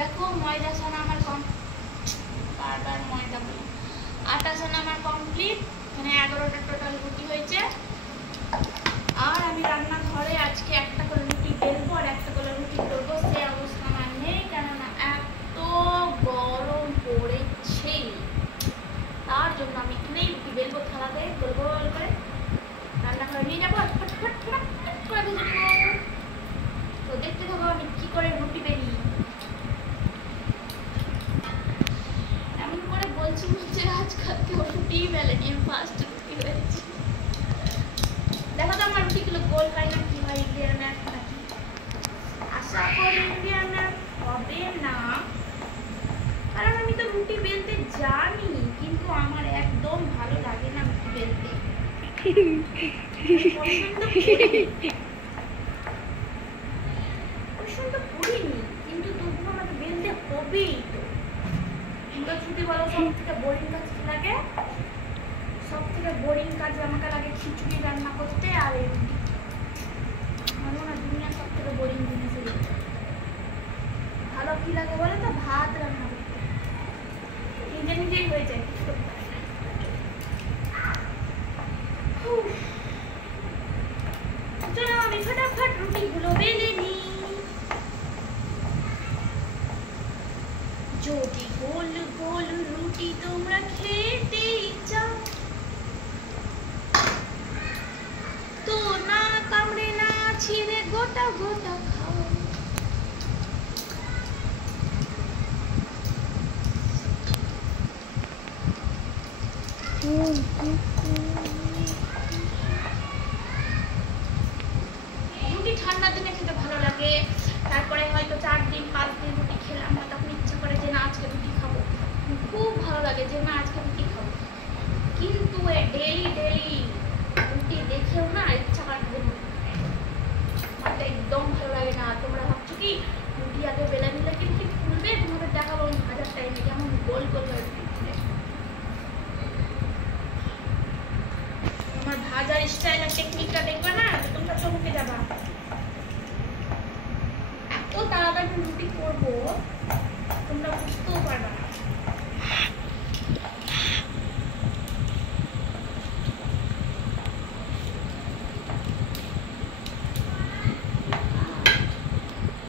দেখো ময়দা ছানা আমার বারবার ময়দা বলি, আটা ছানা আমার কমপ্লিট। মানে 11টা টোটাল রুটি হয়েছে। আর আমি রান্নাঘরে আজকে একটা করে রুটি বেলবো আর একটা করে রুটি করবো, সে অবস্থা আমার নেই, কেননা এত গরম পড়েছে। তার জন্য আমি এখানেই রুটি বেলবো, থালাতে গোল গোল করে রান্নাঘরে নিয়ে যাবো, ফটফট করে ভেজে নেবো। তো দেখতে থাকো আমি কি করে রুটি বেলি। এমন করে বলছি যে আজকাল কেউ রুটিই বেলেনি, আমি ফার্স্ট রুটি হয়েছি। দেখো তো আমার রুটিগুলো গোল হয় না কি হয়, ইন্ডিয়ান ম্যাপ নাকি? আশা করি ইন্ডিয়ান ম্যাপ হবে না, কারণ আমি তো রুটি বেলতে জানি, কিন্তু আমার একদম ভালো লাগে না রুটি বেলতে। পছন্দ করিনি, কিন্তু তবুও আমাকে বেলতে হবেই। তো তোমরা যদি বলো সব থেকে বোরিং কাজ কি লাগে, সব থেকে বোরিং কাজ আমাকে লাগে খিচুড়ি রান্না করতে আর এই রুটি। আমার মনে হয় দুনিয়ার সব থেকে বোরিং জিনিস এগুলো। ভালো কি লাগে বলো তো? ভাত রান্না করতে নিজে নিজেই হয়ে যায়, কিছু করতে হয় না। চলো আমি ফটাফট রুটিগুলো বেলে নিই। যদি গোল গোল রুটি তোমরা খেতে চাও, তো না কামড়ে না ছিঁড়ে গোটা গোটা খাও। রুটি ঠান্ডার দিনে খেতে ভালো লাগে। তারপরে হয়তো 4 দিন 5 দিন রুটি খেলাম না, তখন ইচ্ছা করে যে না আজকে রুটি খাবো, খুব ভালো লাগে যে না আজকে রুটি খাবো। কিন্তু ডেইলি ডেইলি রুটি দেখেও না ইচ্ছা করবে না, আমার একদম ভালো লাগে না। তোমরা ভাবছো কি রুটি আগে বেলা নিলে কিন্তু ফুলবে? তোমাদের দেখাবো আমি ভাজার টাইমে কেমন গোল গোল হয় রুটি ফুলে। আমার ভাজার স্টাইল আর টেকনিকটা দেখবে না, তোমরা চমকে যাবা। এত তাড়াতাড়ি রুটি করবো তোমরা বুঝতেও পারবে